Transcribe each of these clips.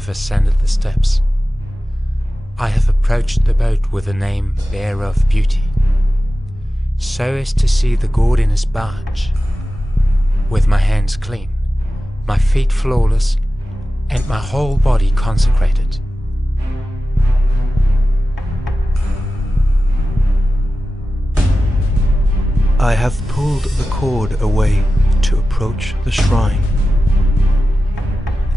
have ascended the steps. I have approached the boat with the name Bearer of Beauty, so as to see the god in his barge, with my hands clean, my feet flawless, and my whole body consecrated. I have pulled the cord away to approach the shrine.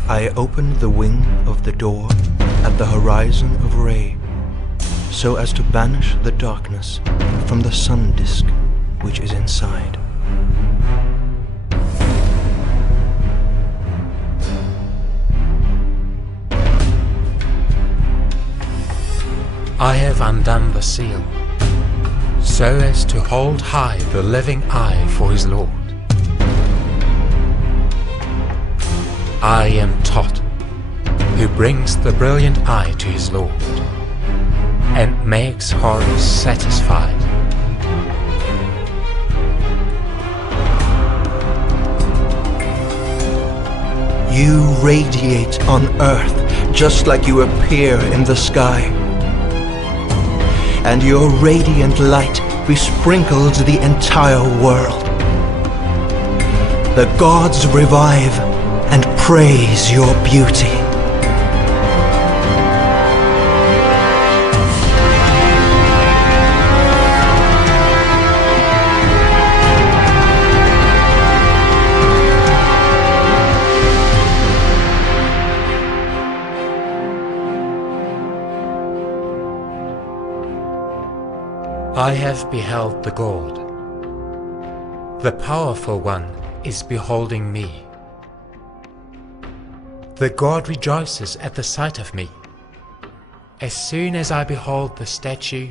I open the wing of the door at the horizon of Re, so as to banish the darkness from the sun disk which is inside. I have undone the seal, so as to hold high the living eye for his Lord. I am Tot, who brings the brilliant eye to his Lord, and makes Horus satisfied. You radiate on earth just like you appear in the sky, and your radiant light besprinkles the entire world. The gods revive and praise your beauty. I have beheld the god. The powerful one is beholding me. The god rejoices at the sight of me, as soon as I behold the statue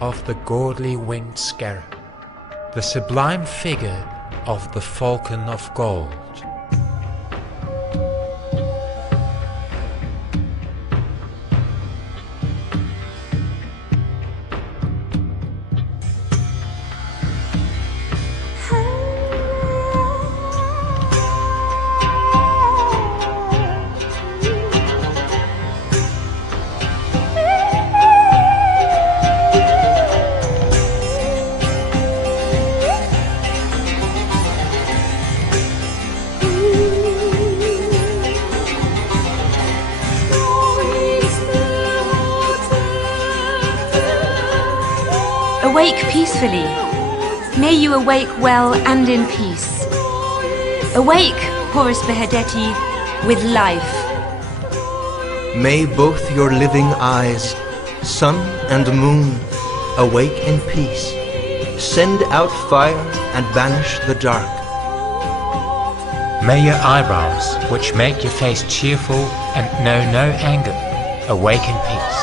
of the godly winged scarab, the sublime figure of the falcon of gold. Awake peacefully. May you awake well and in peace. Awake, Horus Behedeti, with life. May both your living eyes, sun and moon, awake in peace, send out fire and banish the dark. May your eyebrows, which make your face cheerful and know no anger, awake in peace.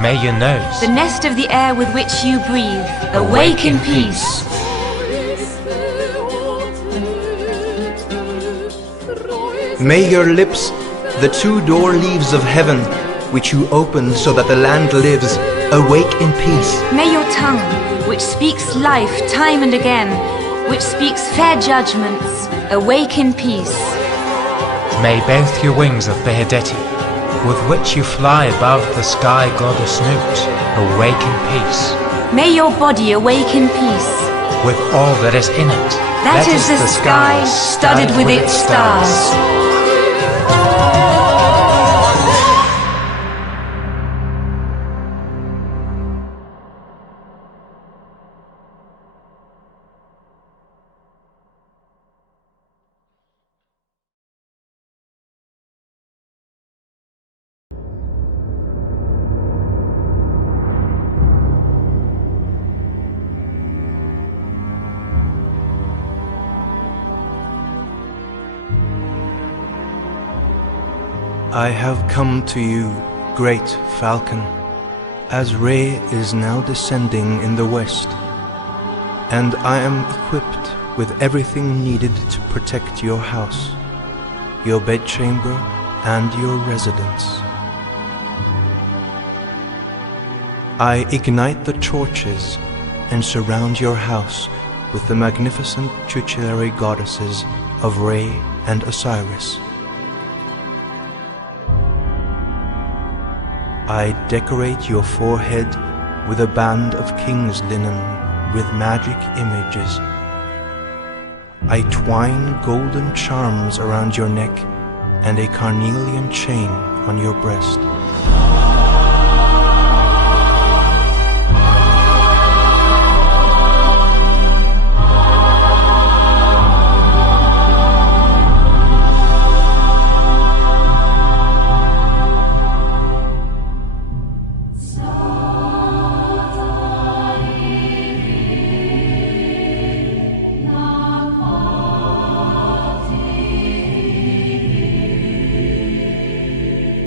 May your nose, the nest of the air with which you breathe, awake in peace. May your lips, the two door leaves of heaven, which you open so that the land lives, awake in peace. May your tongue, which speaks life time and again, which speaks fair judgments, awake in peace. May both your wings of Behedeti, with which you fly above the sky goddess Nut, awake in peace. May your body awake in peace. With all that is in it. That is the sky studded with its stars. I have come to you, great falcon, as Re is now descending in the west, and I am equipped with everything needed to protect your house, your bedchamber, and your residence. I ignite the torches and surround your house with the magnificent tutelary goddesses of Re and Osiris. I decorate your forehead with a band of king's linen with magic images. I twine golden charms around your neck and a carnelian chain on your breast.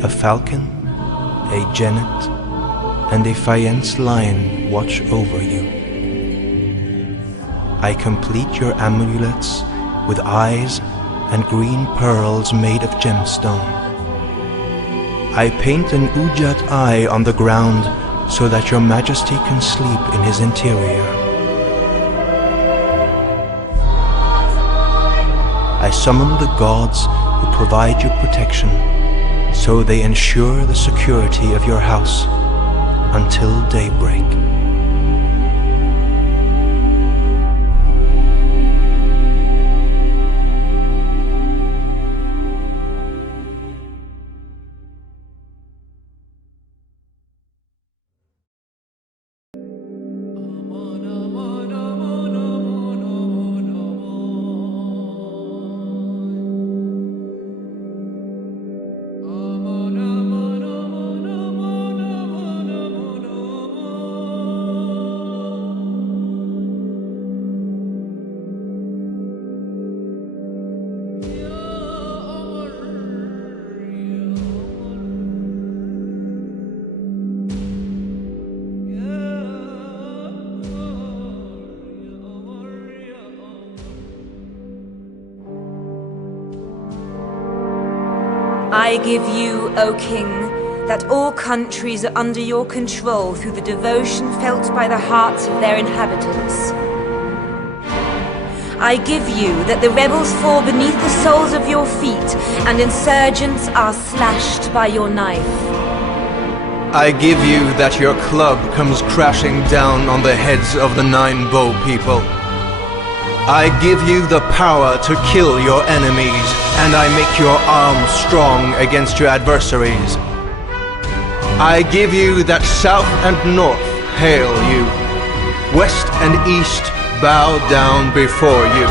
A falcon, a genet, and a Fayence lion watch over you. I complete your amulets with eyes and green pearls made of gemstone. I paint an Ujat eye on the ground so that your majesty can sleep in his interior. I summon the gods who provide you protection, so they ensure the security of your house until daybreak. I give you, O King, that all countries are under your control through the devotion felt by the hearts of their inhabitants. I give you that the rebels fall beneath the soles of your feet and insurgents are slashed by your knife. I give you that your club comes crashing down on the heads of the 9 bow people. I give you the power to kill your enemies, and I make your arms strong against your adversaries. I give you that south and north hail you. West and east bow down before you.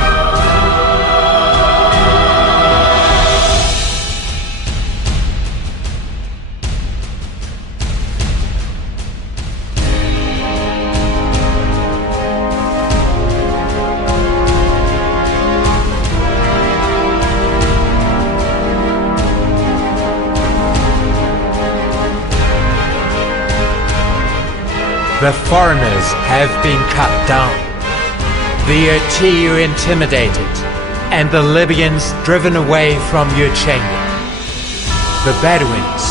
The foreigners have been cut down, the Urtiu intimidated, and the Libyans driven away from Uchenga. The Bedouins,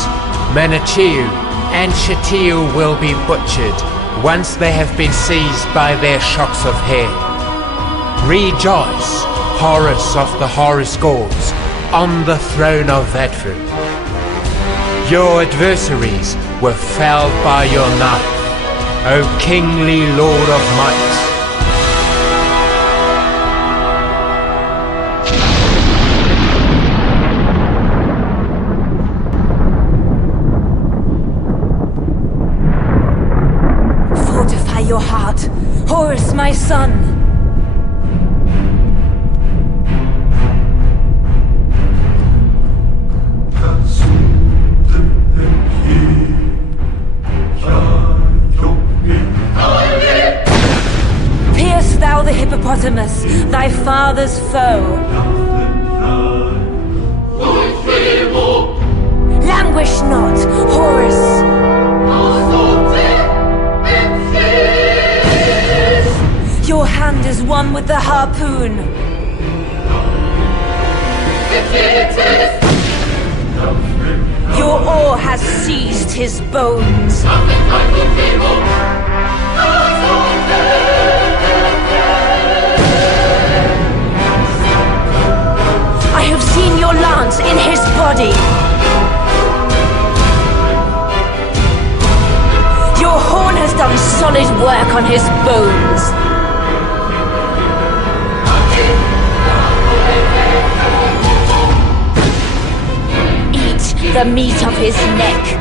Menacheu and Shatiu will be butchered once they have been seized by their shocks of head. Rejoice, Horus of the Horus gods, on the throne of Edfou. Your adversaries were felled by your knife, O kingly Lord of might. Fortify your heart, Horus, my son. The hippopotamus, thy father's foe. Languish not, Horus. Your hand is one with the harpoon. Your oar has seized his bones. I have seen your lance in his body. on his bones. Eat the meat of his neck.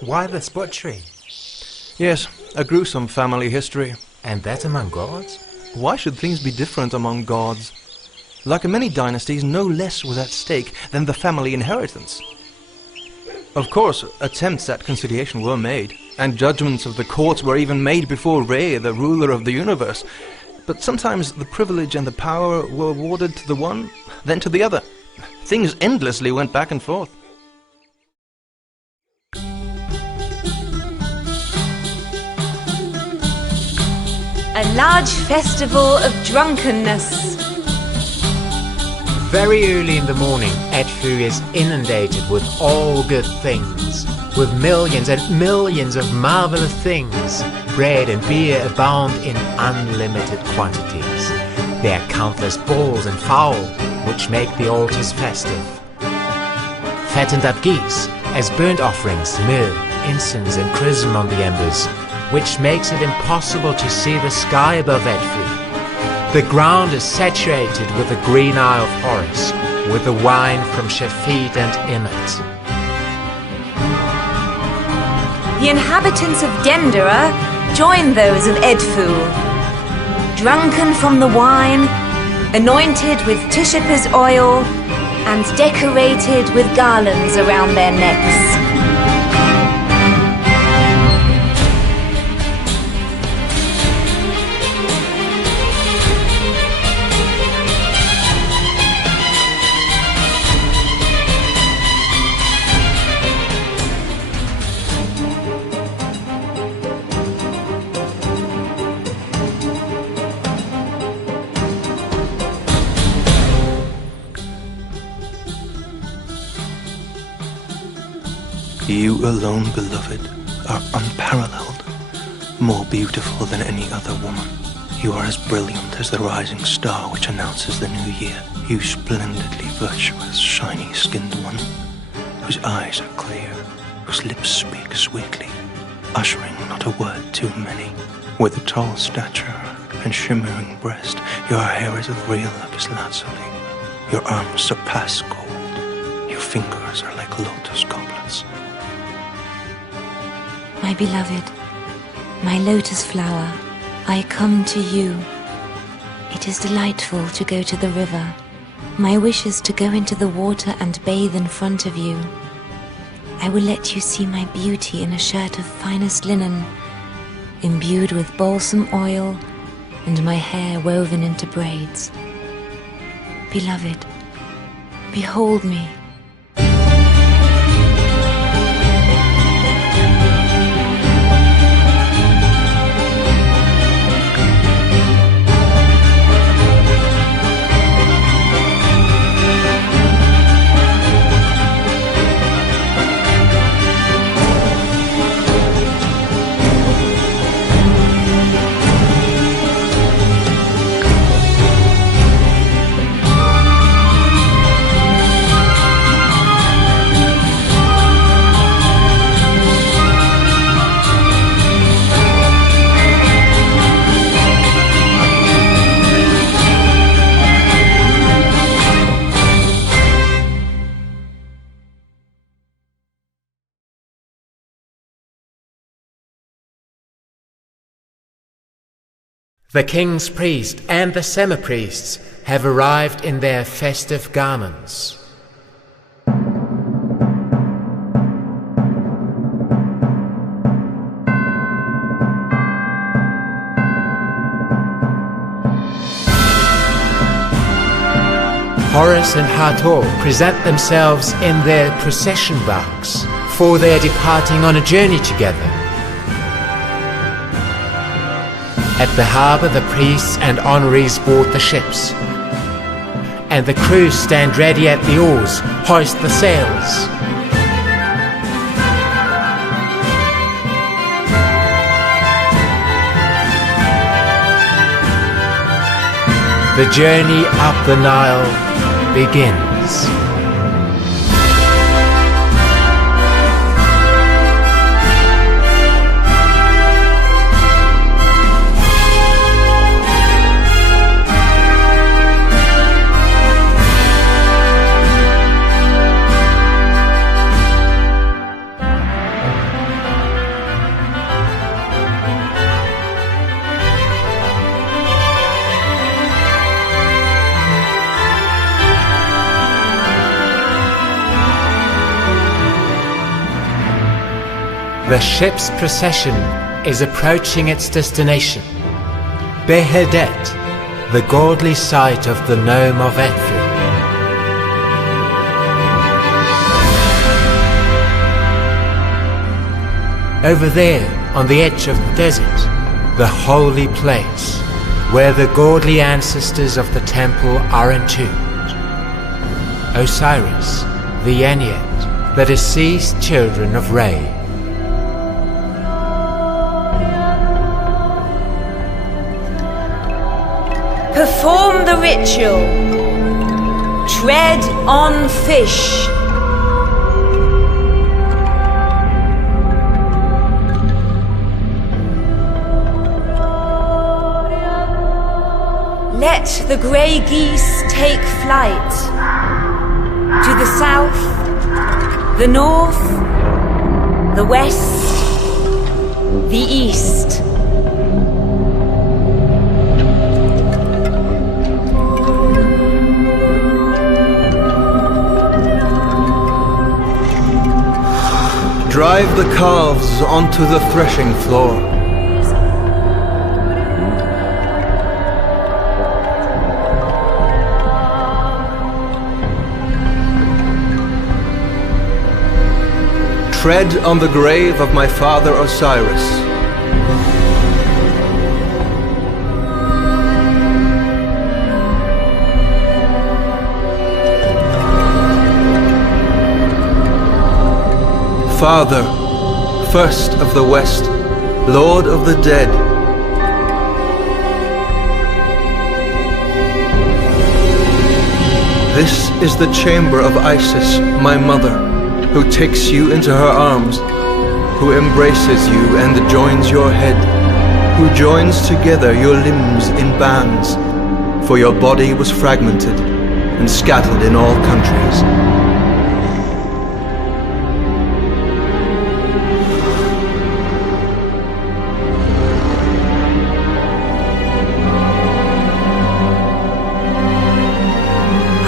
Why this butchery? Yes, a gruesome family history. And that among gods? Why should things be different among gods? Like in many dynasties, no less was at stake than the family inheritance. Of course, attempts at conciliation were made, and judgments of the courts were even made before Re, the ruler of the universe. But sometimes the privilege and the power were awarded to the one, then to the other. Things endlessly went back and forth. A large festival of drunkenness. Very early in the morning, Edfou is inundated with all good things, with millions and millions of marvelous things. Bread and beer abound in unlimited quantities. There are countless bulls and fowl, which make the altars festive. Fattened up geese as burnt offerings, myrrh, incense and chrism on the embers, which makes it impossible to see the sky above Edfou. The ground is saturated with the green eye of Horus, with the wine from Shafid and Emmet. The inhabitants of Dendera join those of Edfou. Drunken from the wine, anointed with Tushippa's oil, and decorated with garlands around their necks. You alone, beloved, are unparalleled, more beautiful than any other woman. You are as brilliant as the rising star which announces the new year. You splendidly virtuous, shiny-skinned one, whose eyes are clear, whose lips speak sweetly, uttering not a word too many. With a tall stature and shimmering breast, your hair is of real lapis lazuli. Your arms surpass gold. Your fingers are like lotus goblets. My beloved, my lotus flower, I come to you. It is delightful to go to the river. My wish is to go into the water and bathe in front of you. I will let you see my beauty in a shirt of finest linen, imbued with balsam oil, and my hair woven into braids. Beloved, behold me. The king's priest and the semi-priests have arrived in their festive garments. Horus and Hathor present themselves in their procession barks, for they are departing on a journey together. At the harbour the priests and honorees board the ships, and the crews stand ready at the oars, hoist the sails. The journey up the Nile begins. The ship's procession is approaching its destination, Behdet, the godly site of the nome of Edfou. Over there, on the edge of the desert, the holy place, where the godly ancestors of the temple are entombed. Osiris, the Ennead, the deceased children of Re. Perform the ritual. Tread on fish. Let the grey geese take flight. To the south, the north, the west, the east. Drive the calves onto the threshing floor. Tread on the grave of my father Osiris. Father, first of the West, Lord of the dead. This is the chamber of Isis, my mother, who takes you into her arms, who embraces you and joins your head, who joins together your limbs in bands, for your body was fragmented and scattered in all countries.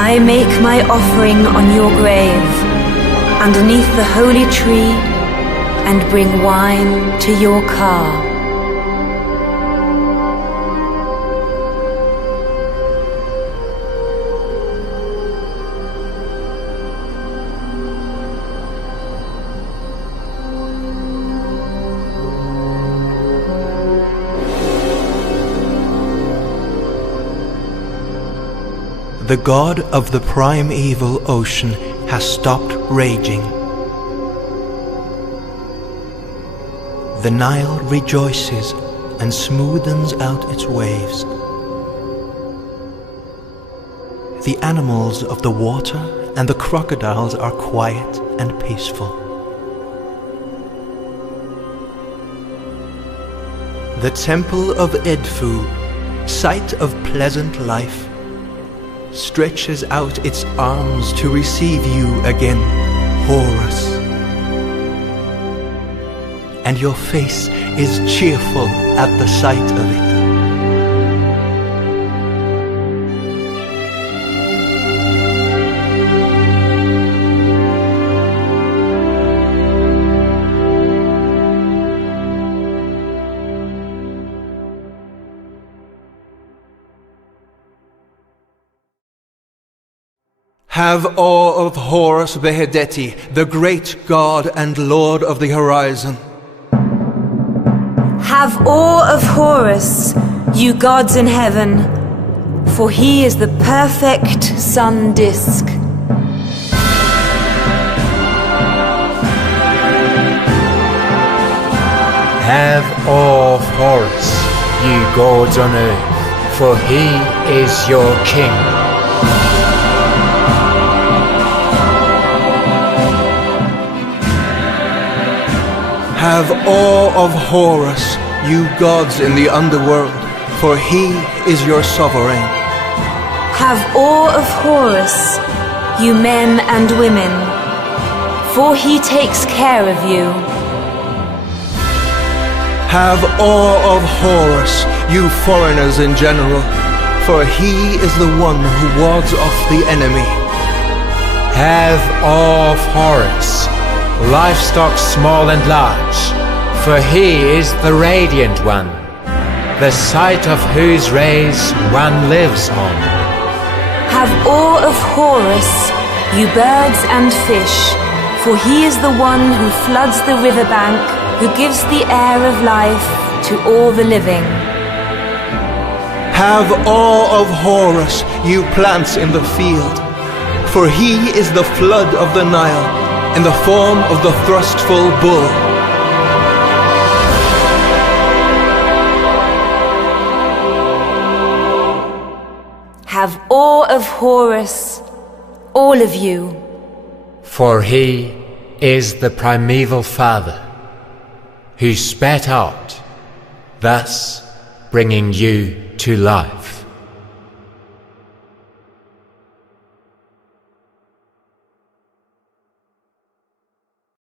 I make my offering on your grave, underneath the holy tree, and bring wine to your car. The god of the primeval ocean has stopped raging. The Nile rejoices and smoothens out its waves. The animals of the water and the crocodiles are quiet and peaceful. The Temple of Edfu, site of pleasant life, stretches out its arms to receive you again, Horus. And your face is cheerful at the sight of it. Have awe of Horus Behdet, the great god and lord of the horizon. Have awe of Horus, you gods in heaven, for he is the perfect sun disk. Have awe of Horus, you gods on earth, for he is your king. Have awe of Horus, you gods in the underworld, for he is your sovereign. Have awe of Horus, you men and women, for he takes care of you. Have awe of Horus, you foreigners in general, for he is the one who wards off the enemy. Have awe of Horus, livestock small and large, for he is the radiant one, the sight of whose rays one lives on. Have awe of Horus, you birds and fish, for he is the one who floods the riverbank, who gives the air of life to all the living. Have awe of Horus, you plants in the field, for he is the flood of the Nile, in the form of the thrustful bull. Have awe of Horus, all of you. For he is the primeval father, who spat out, thus bringing you to life.